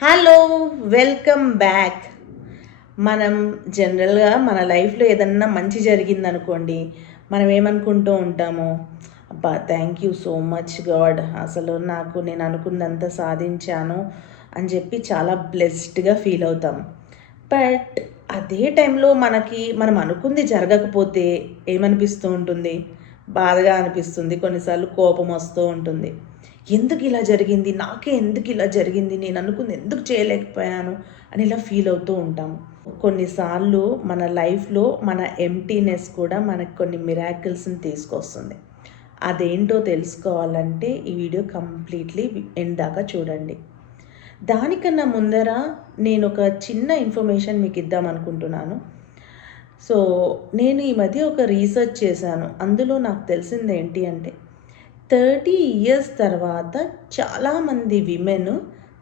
Hello, welcome back. మనం జనరల్గా మన లైఫ్లో ఏదన్నా మంచి జరిగిందనుకోండి, మనం ఏమనుకుంటూ ఉంటాము, అబ్బా thank you so much God, అసలు నేను అనుకున్నంత సాధించాను అని చెప్పి చాలా బ్లెస్డ్గా ఫీల్ అవుతాం. బట్ అదే టైంలో మనం అనుకుంది జరగకపోతే ఏమనిపిస్తూ ఉంటుంది? బాధగా అనిపిస్తుంది, కొన్నిసార్లు కోపం వస్తూ ఉంటుంది. ఎందుకు ఇలా జరిగింది, నాకే ఎందుకు ఇలా జరిగింది, నేను అనుకుంది ఎందుకు చేయలేకపోయాను అని ఇలా ఫీల్ అవుతూ ఉంటాము. కొన్నిసార్లు మన లైఫ్లో మన ఎంప్టీనెస్ కూడా మనకు కొన్ని మిరాకిల్స్ని తీసుకొస్తుంది. అదేంటో తెలుసుకోవాలంటే ఈ వీడియో కంప్లీట్లీ ఎండ్ దాకా చూడండి. దానికన్నా ముందర నేను ఒక చిన్న ఇన్ఫర్మేషన్ మీకు ఇద్దాం అనుకుంటున్నాను. సో నేను ఈ మధ్య ఒక రీసెర్చ్ చేశాను. అందులో నాకు తెలిసింది ఏంటి అంటే 30 ఇయర్స్ తర్వాత చాలామంది విమెన్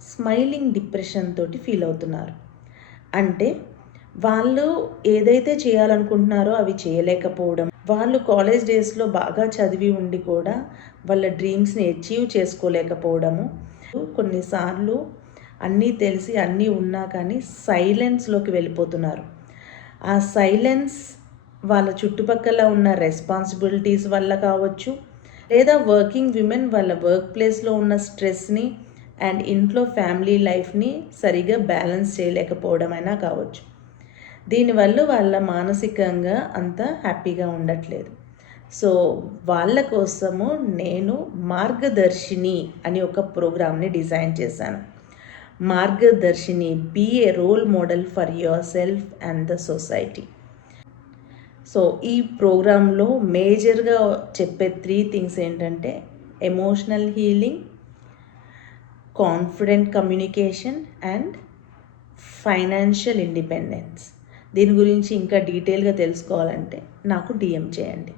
స్మైలింగ్ డిప్రెషన్ తోటి ఫీల్ అవుతున్నారు. అంటే వాళ్ళు ఏదైతే చేయాలనుకుంటున్నారో అవి చేయలేకపోవడం, వాళ్ళు కాలేజ్ డేస్లో బాగా చదివి ఉండి కూడా వాళ్ళ డ్రీమ్స్ని అచీవ్ చేసుకోలేకపోవడము, కొన్నిసార్లు అన్నీ తెలిసి అన్నీ ఉన్నా కానీ సైలెన్స్లోకి వెళ్ళిపోతున్నారు. ఆ సైలెన్స్ వాళ్ళ చుట్టుపక్కల ఉన్న రెస్పాన్సిబిలిటీస్ వల్ల కావచ్చు, లేదా వర్కింగ్ విమెన్ వాళ్ళ వర్క్ ప్లేస్లో ఉన్న స్ట్రెస్ని అండ్ ఇంట్లో ఫ్యామిలీ లైఫ్ని సరిగా బ్యాలెన్స్ చేయలేకపోవడం అయినా కావచ్చు. దీనివల్ల వాళ్ళ మానసికంగా అంత హ్యాపీగా ఉండట్లేదు. సో వాళ్ళ కోసము నేను మార్గదర్శిని అని ఒక ప్రోగ్రామ్ని డిజైన్ చేశాను. మార్గదర్శిని, be a role model for yourself and the society. So ఈ ప్రోగ్రాంలో మేజర్గా చెప్పే 3 థింగ్స్ ఏంటంటే emotional healing, confident communication and financial independence. దీని గురించి ఇంకా డీటెయిల్గా తెలుసుకోవాలంటే నాకు డిఎం చేయండి,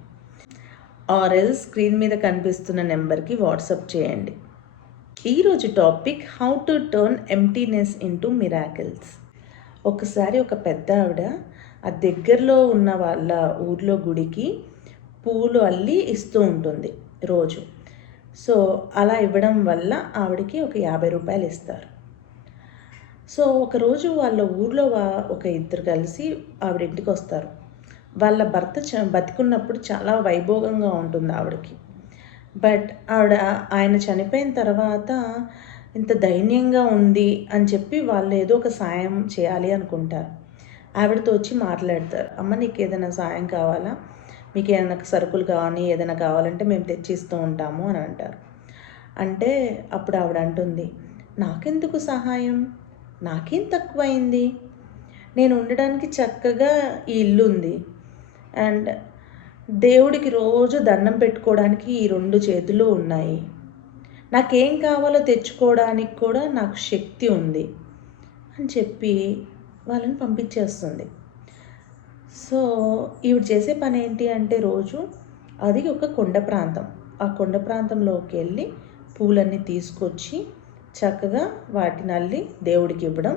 ఆర్ఎల్ స్క్రీన్ మీద కనిపిస్తున్న నెంబర్కి వాట్సాప్ చేయండి. ఈరోజు topic how to turn emptiness into miracles. ఒకసారి ఒక పెద్ద ఆవిడ ఆ దగ్గరలో ఉన్న వాళ్ళ ఊర్లో గుడికి పూలు అల్లి ఇస్తూ ఉంటుంది రోజు. సో అలా ఇవ్వడం వల్ల ఆవిడకి ఒక 50 రూపాయలు ఇస్తారు. సో ఒకరోజు వాళ్ళ ఊర్లో ఒక ఇద్దరు కలిసి ఆవిడ ఇంటికి వస్తారు. వాళ్ళ భర్త బతికున్నప్పుడు చాలా వైభోగంగా ఉంటుంది ఆవిడకి. బట్ ఆయన చనిపోయిన తర్వాత ఇంత దైన్యంగా ఉంది అని చెప్పి వాళ్ళు ఏదో ఒక సాయం చేయాలి అనుకుంటారు. ఆవిడతో వచ్చి మాట్లాడతారు, అమ్మ నీకు ఏదైనా సాయం కావాలా, మీకు ఏదైనా సరుకులు కానీ ఏదైనా కావాలంటే మేము తెచ్చిస్తూ ఉంటాము అని అంటారు. అంటే అప్పుడు ఆవిడ అంటుంది, నాకెందుకు సహాయం, నాకేం తక్కువైంది, నేను ఉండడానికి చక్కగా ఈ ఇల్లు ఉంది అండ్ దేవుడికి రోజు దండం పెట్టుకోవడానికి ఈ 2 చేతులు ఉన్నాయి, నాకేం కావాలో తెచ్చుకోవడానికి కూడా నాకు శక్తి ఉంది అని చెప్పి వాళ్ళని పంపించేస్తుంది. సో ఈవిడ చేసే పని ఏంటి అంటే రోజు అది ఒక కొండ ప్రాంతం, ఆ కొండ ప్రాంతంలోకి వెళ్ళి పూలన్నీ తీసుకొచ్చి చక్కగా వాటిని అల్లి దేవుడికి ఇవ్వడం,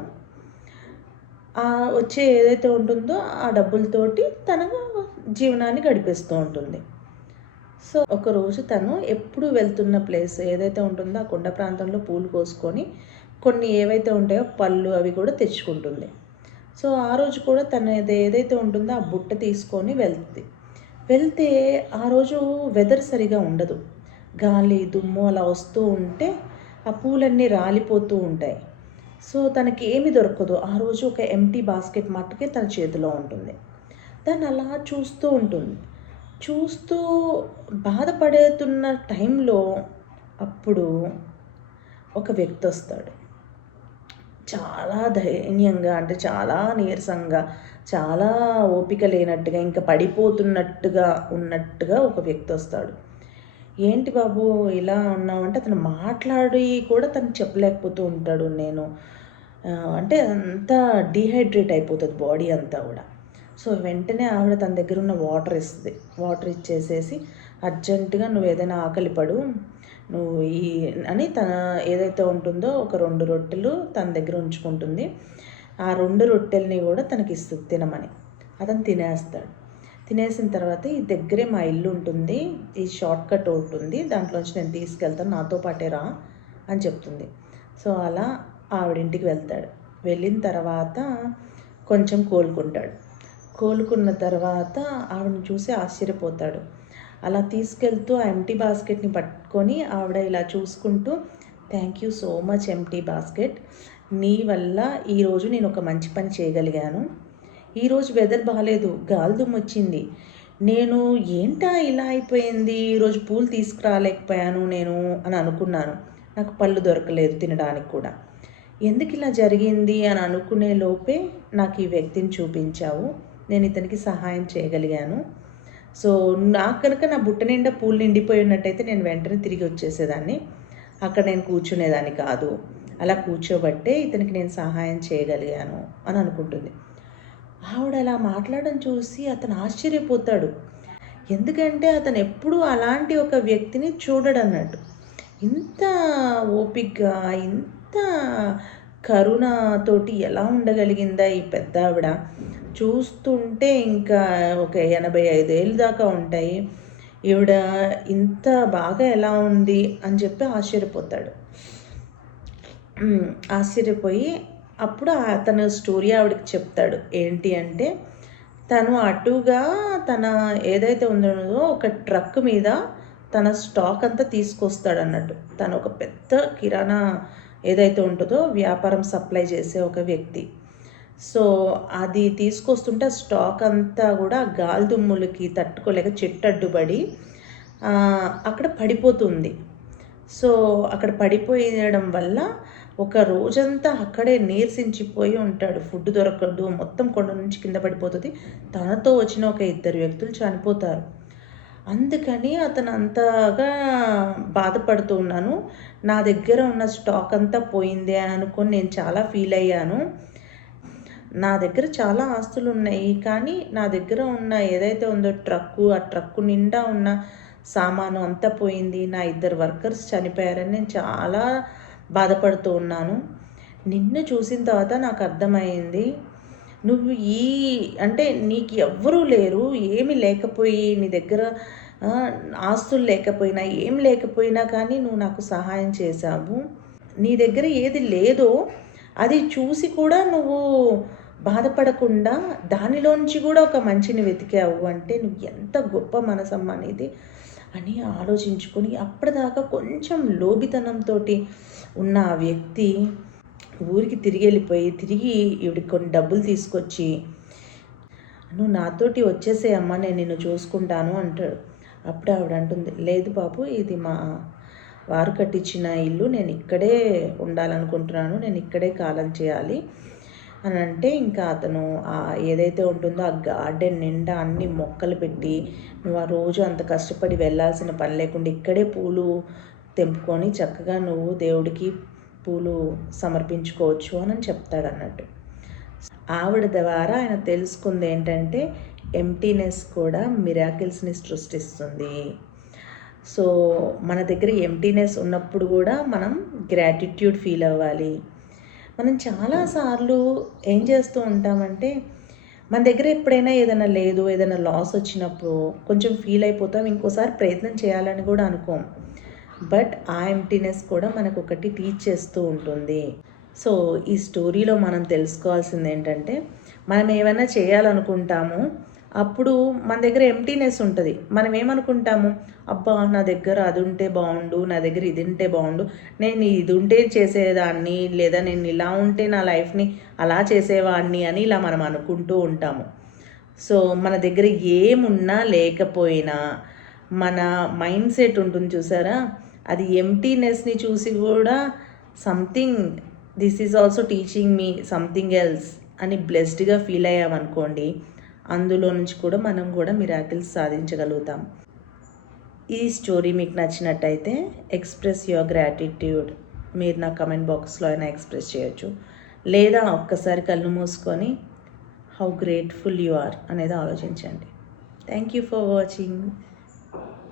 వచ్చే ఏదైతే ఉంటుందో ఆ డబ్బులతోటి తన జీవనాన్ని గడిపేస్తూ ఉంటుంది. సో ఒకరోజు తను ఎప్పుడు వెళ్తున్న ప్లేస్ ఏదైతే ఉంటుందో ఆ కొండ ప్రాంతంలో పూలు కోసుకొని కొన్ని ఏవైతే ఉంటాయో పళ్ళు అవి కూడా తెచ్చుకుంటుంది. సో ఆ రోజు కూడా తను ఏదైతే ఉంటుందో ఆ బుట్ట తీసుకొని వెళ్తే ఆ రోజు వెదర్ సరిగా ఉండదు, గాలి దుమ్ము అలా వస్తూ ఉంటే ఆ పూలన్నీ రాలిపోతూ ఉంటాయి. సో తనకి ఏమి దొరకదు. ఆ రోజు ఒక ఎంటీ బాస్కెట్ మట్టుకే తన చేతిలో ఉంటుంది. దాన్ని అలా చూస్తూ ఉంటుంది. చూస్తూ బాధపడుతున్న టైంలో అప్పుడు ఒక వ్యక్తి వస్తాడు. చాలా దైన్యంగా, అంటే చాలా నీరసంగా, చాలా ఓపిక లేనట్టుగా, ఇంకా పడిపోతున్నట్టుగా ఒక వ్యక్తి వస్తాడు. ఏంటి బాబు ఇలా ఉన్నావు అంటే అతను మాట్లాడి కూడా తను చెప్పలేకపోతూ ఉంటాడు. అంటే అంతా డీహైడ్రేట్ అయిపోతుంది బాడీ అంతా కూడా. సో వెంటనే ఆవిడ తన దగ్గర ఉన్న వాటర్ ఇస్తుంది. వాటర్ ఇచ్చేసేసి అర్జెంటుగా నువ్వు ఏదైనా ఆకలి పడు నువ్వు అని తన ఏదైతే ఉంటుందో ఒక 2 రొట్టెలు తన దగ్గర ఉంచుకుంటుంది. ఆ 2 రొట్టెల్ని కూడా తనకి ఇస్తుంది తినమని. అతను తినేస్తాడు. తినేసిన తర్వాత ఈ దగ్గరే మా ఇల్లు ఉంటుంది, ఈ షార్ట్ కట్ ఉంటుంది, దాంట్లోంచి నేను తీసుకెళ్తాను, నాతో పాటే రా అని చెప్తుంది. సో అలా ఆవిడింటికి వెళ్తాడు. వెళ్ళిన తర్వాత కొంచెం కోలుకున్న తర్వాత ఆవిడని చూసి ఆశ్చర్యపోతాడు. అలా తీసుకెళ్తూ ఆ ఎంటీ బాస్కెట్ని పట్టుకొని ఆవిడ ఇలా చూసుకుంటూ, thank you so much empty basket, నీ వల్ల ఈరోజు నేను ఒక మంచి పని చేయగలిగాను. ఈరోజు వెదర్ బాగాలేదు, గాలిదుమ్ము వచ్చింది, నేను ఏంటా ఇలా అయిపోయింది, ఈరోజు పూలు తీసుకురాలేకపోయాను నేను అని అనుకున్నాను. నాకు పళ్ళు దొరకలేదు తినడానికి కూడా. ఎందుకు ఇలా జరిగింది అని అనుకునే లోపే నాకు ఈ వ్యక్తిని చూపించావు, నేను ఇతనికి సహాయం చేయగలిగాను. సో నాకు కనుక నా బుట్ట నిండా పూలు నిండిపోయి ఉన్నట్టయితే నేను వెంటనే తిరిగి వచ్చేసేదాన్ని, అక్కడ నేను కూర్చునేదాన్ని కాదు. అలా కూర్చోబట్టే ఇతనికి నేను సహాయం చేయగలిగాను అని అనుకుంటుంది. ఆవిడ అలా మాట్లాడడం చూసి అతను ఆశ్చర్యపోతాడు. ఎందుకంటే అతను ఎప్పుడూ అలాంటి ఒక వ్యక్తిని చూడడన్నట్టు. ఇంత ఓపికగా, ఇంత కరుణతోటి ఎలా ఉండగలిగిందా ఈ పెద్ద ఆవిడ. చూస్తుంటే ఇంకా ఒక 85 ఏళ్ళ దాకా ఉంటాయి. ఈవిడ ఇంత బాగా ఎలా ఉంది అని చెప్పి ఆశ్చర్యపోతాడు. ఆశ్చర్యపోయి అప్పుడు అతను స్టోరీ ఆవిడకి చెప్తాడు. ఏంటి అంటే, తను అటుగా తన ఏదైతే ఉందో ఒక ట్రక్ మీద తన స్టాక్ అంతా తీసుకొస్తాడు అన్నట్టు. తను ఒక పెద్ద కిరాణా ఏదైతే ఉంటుందో వ్యాపారం సప్లై చేసే ఒక వ్యక్తి. సో అది తీసుకొస్తుంటే స్టాక్ అంతా కూడా గాలిదుమ్ములకి తట్టుకోలేక చెట్టు అడ్డుపడి అక్కడ పడిపోతుంది. సో అక్కడ పడిపోయడం వల్ల ఒక రోజంతా అక్కడే నీరసించిపోయి ఉంటాడు. ఫుడ్ దొరకదు, మొత్తం కొండ నుంచి కింద పడిపోతుంది. తనతో వచ్చిన ఒక 2 వ్యక్తులు చనిపోతారు. అందుకని అతను అంతగా బాధపడుతూ ఉన్నాను. నా దగ్గర ఉన్న స్టాక్ అంతా పోయింది అని అనుకొని నేను చాలా ఫీల్ అయ్యాను. నా దగ్గర చాలా ఆస్తులు ఉన్నాయి, కానీ నా దగ్గర ఉన్న ఏదైతే ఉందో ఆ ట్రక్కు నిండా ఉన్న సామాను అంతా పోయింది. నా 2 వర్కర్స్ చనిపోయారని నేను చాలా బాధపడుతూ ఉన్నాను. నిన్ను చూసిన తర్వాత నాకు అర్థమైంది, నువ్వు అంటే నీకు ఎవ్వరూ లేరు, ఏమి లేకపోయి నీ దగ్గర ఆస్తులు లేకపోయినా ఏం లేకపోయినా కానీ నువ్వు నాకు సహాయం చేశావు. నీ దగ్గర ఏది లేదో అది చూసి కూడా నువ్వు బాధపడకుండా దానిలోంచి కూడా ఒక మంచిని వెతికావు అంటే నువ్వు ఎంత గొప్ప మనసమ్మ అనేది అని ఆలోచించుకొని, అప్పటిదాకా కొంచెం లోబితనంతో ఉన్న ఆ వ్యక్తి ఊరికి తిరిగి ఈవిడికి కొన్ని డబ్బులు తీసుకొచ్చి, నువ్వు నాతోటి వచ్చేసేయమ్మా, నేను నిన్ను చూసుకుంటాను అంటాడు. అప్పుడు ఆవిడ అంటుంది, లేదు బాబు, ఇది మా వారు కట్టించిన ఇల్లు, నేను ఇక్కడే ఉండాలనుకుంటున్నాను, నేను ఇక్కడే కాలం చేయాలి అని అంటే, ఇంకా అతను ఏదైతే ఉంటుందో ఆ గార్డెన్ నిండా అన్ని మొక్కలు పెట్టి, నువ్వు ఆ రోజు అంత కష్టపడి వెళ్ళాల్సిన పని లేకుండా ఇక్కడే పూలు తెంపుకొని చక్కగా నువ్వు దేవుడికి పూలు సమర్పించుకోవచ్చు అని చెప్తాడు అన్నట్టు. ఆవిడ ద్వారా ఆయన తెలుసుకుంది ఏంటంటే, ఎంటీనెస్ కూడా మిరాకిల్స్ని సృష్టిస్తుంది. సో మన దగ్గర ఎంటీనెస్ ఉన్నప్పుడు కూడా మనం గ్రాటిట్యూడ్ ఫీల్ అవ్వాలి. మనం చాలాసార్లు ఏం చేస్తూ ఉంటామంటే, మన దగ్గర ఎప్పుడైనా ఏదైనా లేదు, ఏదైనా లాస్ వచ్చినప్పుడు కొంచెం ఫీల్ అయిపోతాం, ఇంకోసారి ప్రయత్నం చేయాలని కూడా అనుకోం. బట్ ఆ ఎంటీనెస్ కూడా మనకు ఒకటి టీచ్ చేస్తూ ఉంటుంది. సో ఈ స్టోరీలో మనం తెలుసుకోవాల్సింది ఏంటంటే, మనం ఏమైనా చేయాలనుకుంటాము, అప్పుడు మన దగ్గర ఎంటీనెస్ ఉంటుంది. మనం ఏమనుకుంటాము, అబ్బా నా దగ్గర అది ఉంటే బాగుండు, నా దగ్గర ఇది ఉంటే బాగుండు, నేను ఇది ఉంటే చేసేదాన్ని, లేదా నేను ఇలా ఉంటే నా లైఫ్ని అలా చేసేవాడిని అని ఇలా మనం అనుకుంటూ ఉంటాము. సో మన దగ్గర ఏమున్నా లేకపోయినా మన మైండ్ సెట్ ఉంటుంది చూసారా, అది ఎంటీనెస్ని చూసి కూడా something, this is also teaching me something else అని బ్లెస్డ్గా ఫీల్ అయ్యామనుకోండి, అందులో నుంచి కూడా మనం కూడా మిరాకిల్స్ సాధించగలుగుతాం. ఈ స్టోరీ మీకు నచ్చినట్టయితే ఎక్స్ప్రెస్ యువర్ గ్రాటిట్యూడ్, మీరు నా కమెంట్ బాక్స్లో అయినా ఎక్స్ప్రెస్ చేయొచ్చు, లేదా ఒక్కసారి కళ్ళు మూసుకొని హౌ గ్రేట్ఫుల్ యు ఆర్ అనేది ఆలోచించండి. Thank you for watching.